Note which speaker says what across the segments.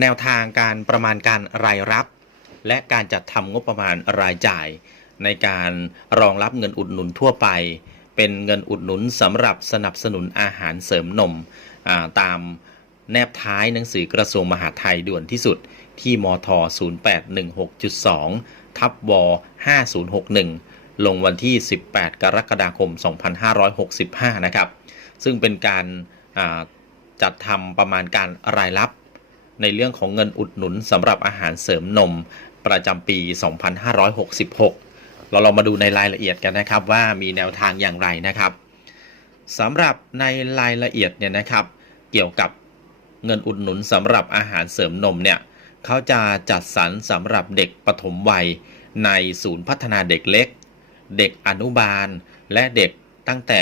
Speaker 1: แนวทางการประมาณการรายรับ และการจัดทำงบประมาณรายจ่าย ในการรองรับเงินอุดหนุนทั่วไป เป็นเงินอุดหนุนสำหรับสนับสนุนอาหารเสริมนมาตามแนบท้ายหนังสือกระทรวงมหาดไทยด่วนที่สุดที่มท 0816.2 ทับว5061 ลงวันที่ 18 กรกฎาคม 2565 นะครับ ซึ่งเป็นการาจัดทำประมาณการรายรับ ในเรื่องของเงินอุดหนุนสำหรับอาหารเสริมนมประจำปี 2566 เราลองมาดูในรายละเอียดกันนะครับว่ามีแนวทางอย่างไรนะครับสำหรับในรายละเอียดเนี่ยนะครับ เกี่ยวกับเงินอุดหนุนสำหรับอาหารเสริมนมเนี่ยเขาจะจัดสรรสำหรับเด็กปฐมวัย ในศูนย์พัฒนาเด็กเล็ก เด็กอนุบาล และเด็กตั้งแต่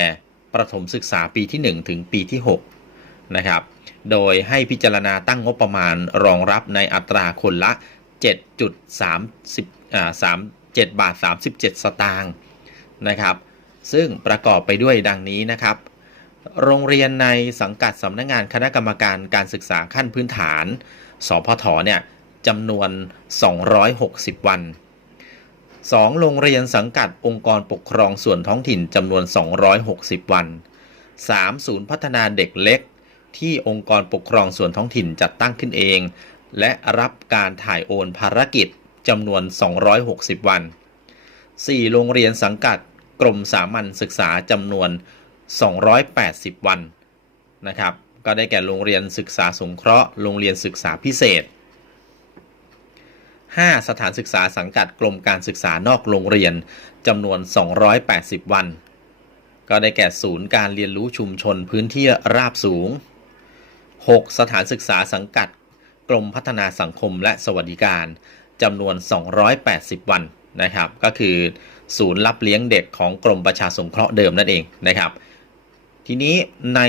Speaker 1: ประถมศึกษาปีที่ 1 ถึงปีที่ 6 นะครับ โดยให้พิจารณาตั้งงบประมาณรองรับในอัตราคนละ 7.30อ่า3 7บาท 37 สตางค์นะครับ ซึ่งประกอบไปด้วยดังนี้นะครับ โรงเรียนในสังกัดสำนักงงานคณะกรรมการการศึกษาขั้นพื้นฐาน สพทเนี่ยจำนวน 260 วัน 2. โรงเรียนสังกัดองค์กรปกครองส่วนท้องถิ่นจำนวน 260 วัน 3. ศูนย์พัฒนาเด็กเล็ก ที่องค์กรปกครองส่วนท้องถิ่นจัดตั้งขึ้นเอง และรับการถ่ายโอนภารกิจจำนวน 260 วัน 4. โรงเรียนสังกัดกรมสามัญศึกษาจำนวน 280 วันนะครับก็ได้แก่โรงเรียนศึกษาสงเคราะห์ โรงเรียนศึกษาพิเศษ 5. สถานศึกษาสังกัดกรมการศึกษานอกโรงเรียนจำนวน 280 วัน ก็ได้แก่ศูนย์การเรียนรู้ชุมชนพื้นที่ราบสูง 6. สถานศึกษาสังกัด กรมพัฒนาสังคมและสวัสดิการจำนวน 280 วันนะครับ ก็คือศูนย์รับเลี้ยงเด็กของกรมประชาสงเคราะห์เดิมนั่นเองนะครับ ทีนี้ใน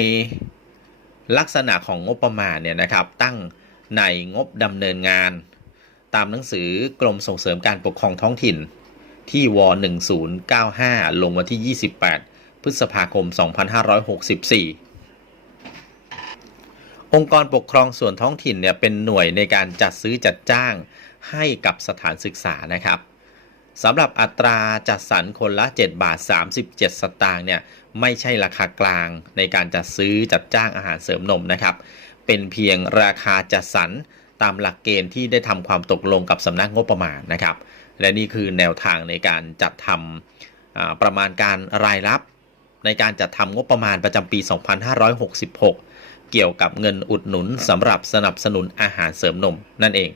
Speaker 1: ลักษณะของงบประมาณเนี่ยนะครับ ตั้งในงบดำเนินงาน ตามหนังสือกรมส่งเสริมการปกครองท้องถิ่น ที่ว 1095 ลงวันที่ 28 พฤษภาคม 2564 องค์กรปกครองส่วนท้องถิ่นเนี่ยเป็นหน่วยในการจัดซื้อจัดจ้างให้กับสถานศึกษานะครับสำหรับอัตราจัดสรรคนละ 7 บาท 37 สตางค์เนี่ยไม่ใช่ราคากลางในการจัดซื้อจัดจ้างอาหารเสริมนมนะครับ เป็นเพียงราคาจัดสรรตามหลักเกณฑ์ที่ได้ทำความตกลงกับสำนักงบประมาณนะครับ และนี่คือแนวทางในการจัดทำประมาณการรายรับ ในการจัดทำงบประมาณประจำปี 2566 เกี่ยวกับเงินอุดหนุนสำหรับสนับสนุนอาหารเสริมนมนั่นเอง